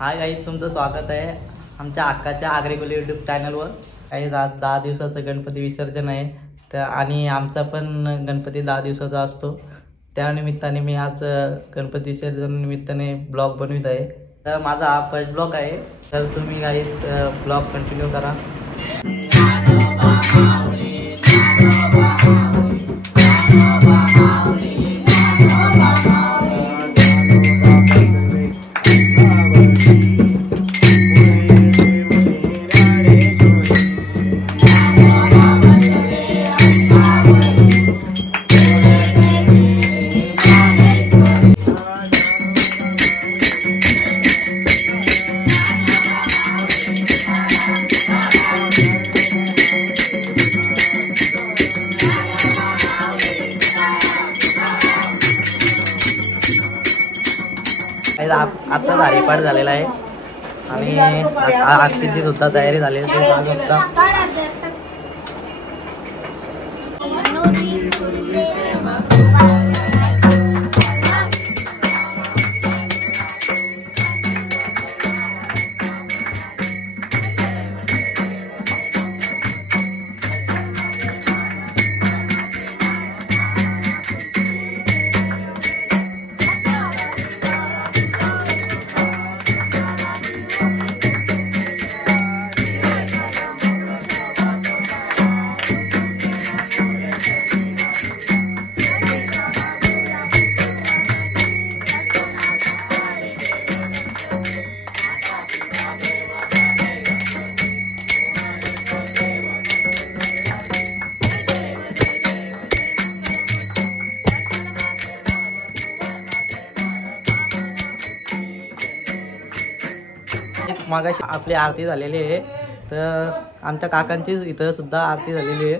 Hi guys, तुमचं स्वागत आहे आमच्या अक्काच्या आग्रेगोली यूट्यूब चॅनलवर। काही 10 दिवसाचं गणपती विसर्जन आहे तर आणि आमचा पण गणपती 10 दिवसाचा असतो। त्यानिमित्ताने मी आज गणपती विसर्जन निमित्ताने ब्लॉग बनवित आहे। तर माझा हा फर्स्ट ब्लॉग आहे, तर तुम्ही गाईज ब्लॉग कंटिन्यू करा। आता हरिपाठ झालेला आहे आणि आरतीची सुद्धा तयारी झालेली आहे। मागाशी आपली आरती झालेली आहे, तर आमच्या काकांची इथं सुद्धा आरती झालेली आहे।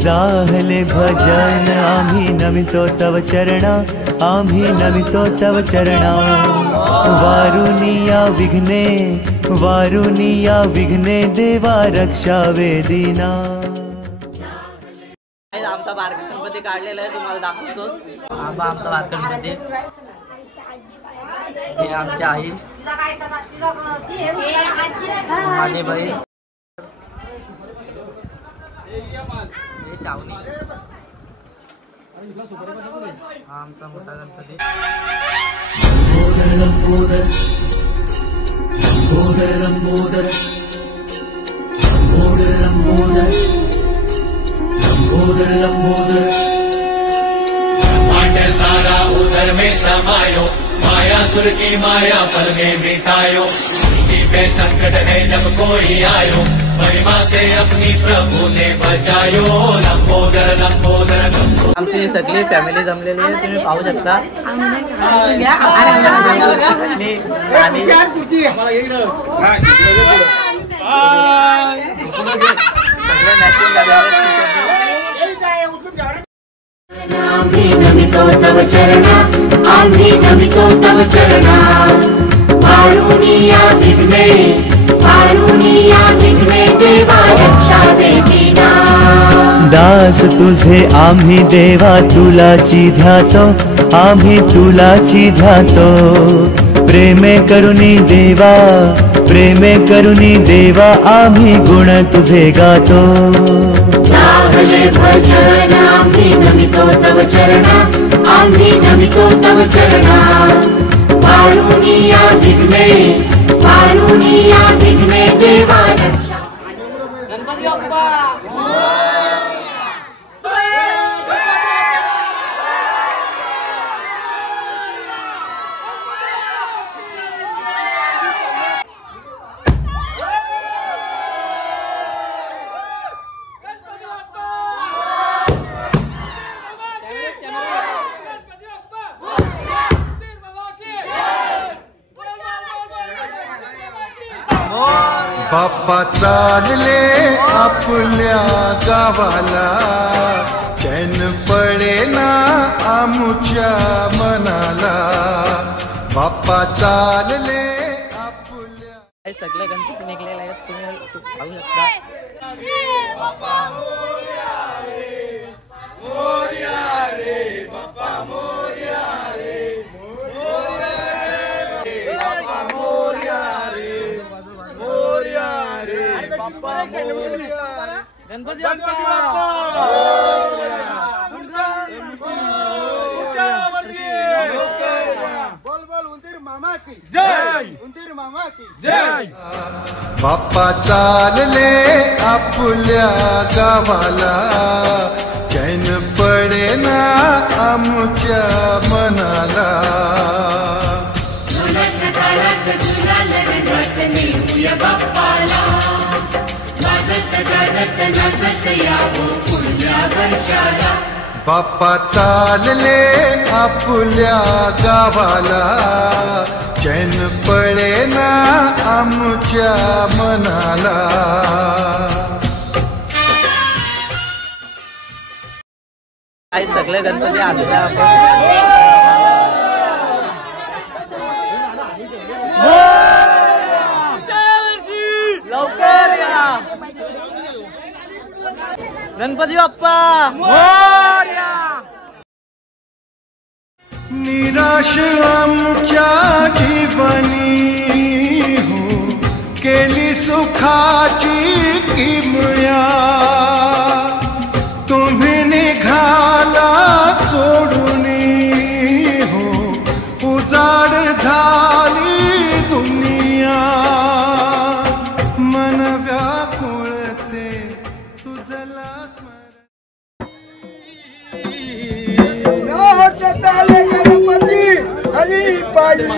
जाहले भजन आम्ही नमितो तव चरणा, आम्ही नमितो तव चरणा। वारुनिया विघ्ने देवा रक्षा वेदिना। आमचा बारका गणपती काढलेला आहे, तुम्हाला दाखवतो। आमचा बारका गणपती, हे आमची आई, माझी बहीण, हे शावणी, हा आमचा मोठा गणपती। लंबोदर लंबोदर लंबोदर लंबोदर लंबोदर लंबोदर लंबोदर। ब्रह्मांड सारा उदर में समायो, माया सुर की माया पल में मिटायो। सृष्टि पे संकट है जब कोई आयो, महिमा से अपनी प्रभु ने बचायो। लंबोदर लंबोदर लंबोदर। आमची सगळी फॅमिली जमलेली आहे, तुम्ही पाहू शकता। आम्ही नमितो तव चरणा, आम्ही नमितो तव चरणा। वारुनिया विघ्ने देवा रक्षा वेदिना। दास तुझे आम्ही देवा तुलाची ध्यातो, आम्ही तुलाची ध्यातो। प्रेमे करुणी देवा आम्ही गुण तुझे गातो। जाहले भजन आम्ही नमितो तव चरणा, आम्ही नमितो तव चरणा। वारुनिया विघ्ने देवा रक्षा। गणपती बाप्पा बाप्पा चालले आपल्या गावाला, चैन पडेना आमुच्या मनाला। बाप्पा चालले आपल्या। सगळे गणपती निघलेले आहेत, तुम्ही पाहू शकता। बाप्पा मोरया रे, मोरया रे बाप्पा। गणपती बाप्पा चालले आपल्या गावाला चैन पडेना आमच्या मनाला बाप्पा चालले आपल्या गावाला चैन पडेना आमच्या मनाला काही सगळे गणपती आलेले लवकर या गणपती बाप्पा मोरया निराश आमच्या जीवनी हो केली सुखाची किमया तुम्ही निघाला सोडून हो उजाड झाली दुनिया मन व्याकुळते तुझला गणपती हरी पाळी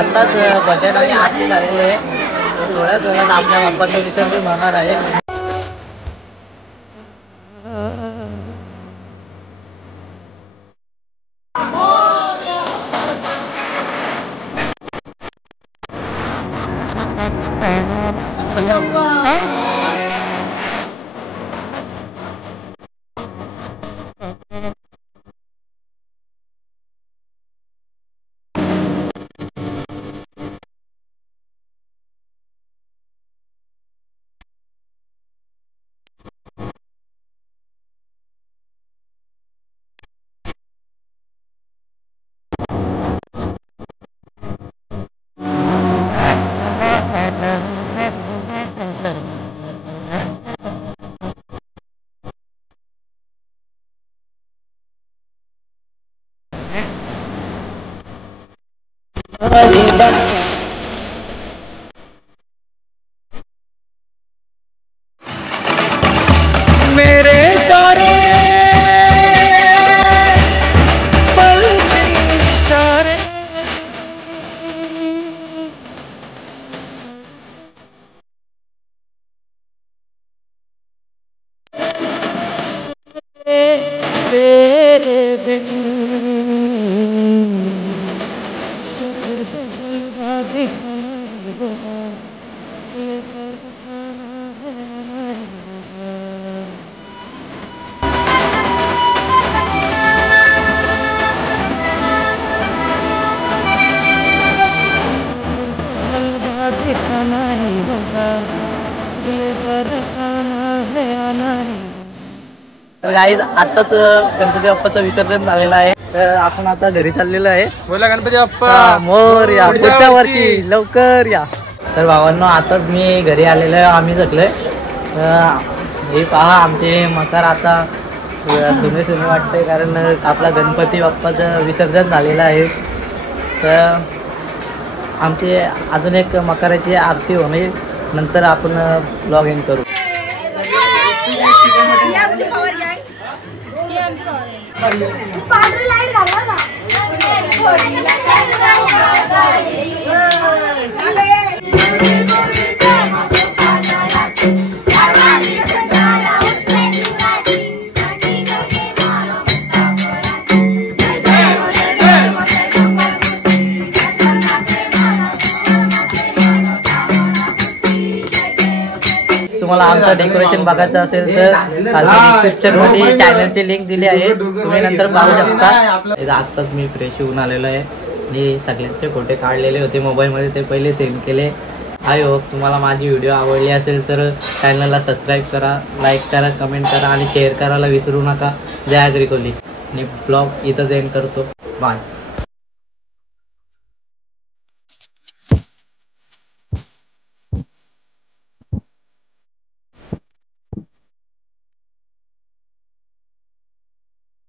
आताच बजेट आणि आरती झालेली आहे थोड्याच वेळात आपल्या बाप्पाचं विसर्जन होणार आहे मेरे तारे पल सारे तेरे बिन गाईज आताच गणपती बाप्पाचं विसर्जन झालेलं आहे तर आपण आता घरी चाललेलो आहे बोला गणपती बाप्पा मोरया पुढच्या वर्षी लवकर या तर भावांनो आताच मी घरी आलेलो आहे, आम्ही जगलोय. हे पहा आमचे मकर आता सुने सुने वाटते, कारण आपला गणपती बाप्पाचं विसर्जन झालेलं आहे. तर आमची अजून एक मकराची आरती होणे, नंतर आपण ब्लॉग एंड करू. तुम्हाला आमचं डेकोरेशन बघायचं असेल तर डिस्क्रिप्शन मध्ये चॅनलची लिंक दिली आहे, तुम्ही नंतर पाहू शकता. आत्ताच मी फ्रेश होऊन आलेलो आहे आणि सगळ्यांचे फोटो काढलेले होते मोबाईलमध्ये, ते पहिले सेंड केले. आय होप तुम्हाला माझी व्हिडिओ आवडली असेल तर चॅनलला सबस्क्राईब करा, लाईक करा, कमेंट करा आणि शेअर करायला विसरू नका. जय आगरी कोली. आणि ब्लॉग इथंच एंड करतो. बाय.